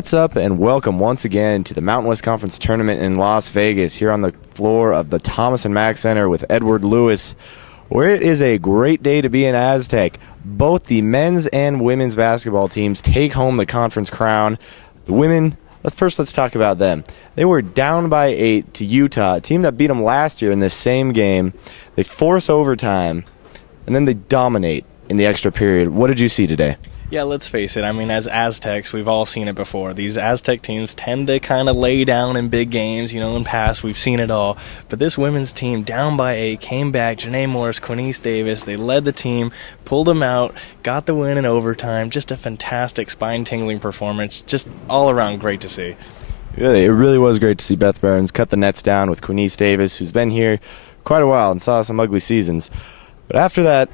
What's up, and welcome once again to the Mountain West Conference Tournament in Las Vegas, here on the floor of the Thomas & Mack Center with Edward Lewis, where it is a great day to be in Aztec. Both the men's and women's basketball teams take home the conference crown. The women, let's talk about them. They were down by 8 to Utah, a team that beat them last year in this same game. They force overtime, and then they dominate in the extra period. What did you see today? Yeah, let's face it. I mean, as Aztecs, we've all seen it before. These Aztec teams tend to kind of lay down in big games. In past, we've seen it all. But this women's team, down by 8, came back. Jene Morris, Davis, they led the team, pulled them out, got the win in overtime. Just a fantastic, spine-tingling performance. Just all around great to see. Yeah, it really was great to see Beth Burns cut the nets down with Davis, who's been here quite a while and saw some ugly seasons. But after that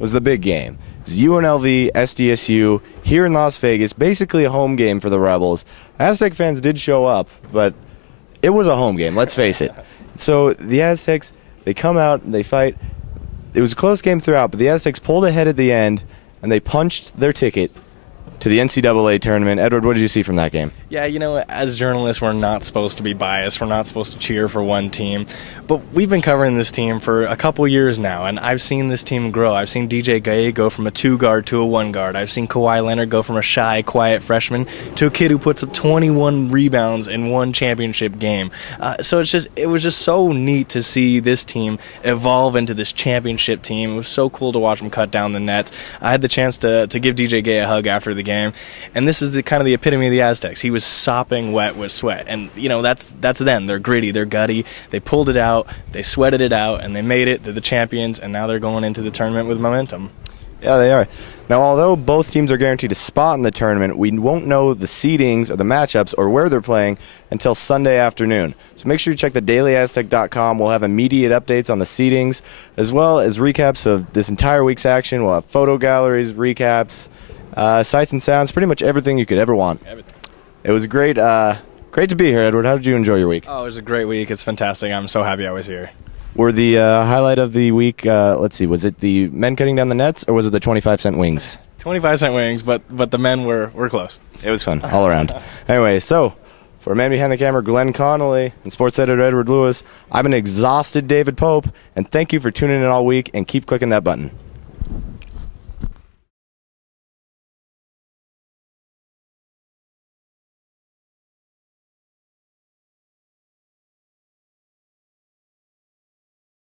was the big game. UNLV, SDSU, here in Las Vegas, basically a home game for the Rebels. Aztec fans did show up, but it was a home game, let's face it. So the Aztecs, they come out, and they fight. It was a close game throughout, but the Aztecs pulled ahead at the end, and they punched their ticket to the NCAA Tournament. Edward, what did you see from that game? Yeah, as journalists, we're not supposed to be biased. We're not supposed to cheer for one team. But we've been covering this team for a couple years now, and I've seen this team grow. I've seen DJ Gay go from a 2-guard to a 1-guard. I've seen Kawhi Leonard go from a shy, quiet freshman to a kid who puts up 21 rebounds in one championship game. So it was just so neat to see this team evolve into this championship team. It was so cool to watch them cut down the nets. I had the chance to give DJ Gay a hug after the game, and this is kind of the epitome of the Aztecs. He was sopping wet with sweat, and that's them. They're gritty, they're gutty. They pulled it out, they sweated it out, and they made it. They're the champions, and now they're going into the tournament with momentum. Yeah, they are. Now, although both teams are guaranteed a spot in the tournament, we won't know the seedings or the matchups or where they're playing until Sunday afternoon. So make sure you check the dailyaztec.com. We'll have immediate updates on the seedings, as well as recaps of this entire week's action. We'll have photo galleries, recaps, sights and sounds, pretty much everything you could ever want. Everything. It was great to be here, Edward. How did you enjoy your week? Oh, it was a great week. It's fantastic. I'm so happy I was here. Were the highlight of the week, let's see, was it the men cutting down the nets, or was it the 25-cent wings? 25-cent wings, but the men were close. It was fun all around. Anyway, so for a man behind the camera, Glenn Connelly, and sports editor Edward Lewis, I'm an exhausted David Pope, and thank you for tuning in all week, and keep clicking that button.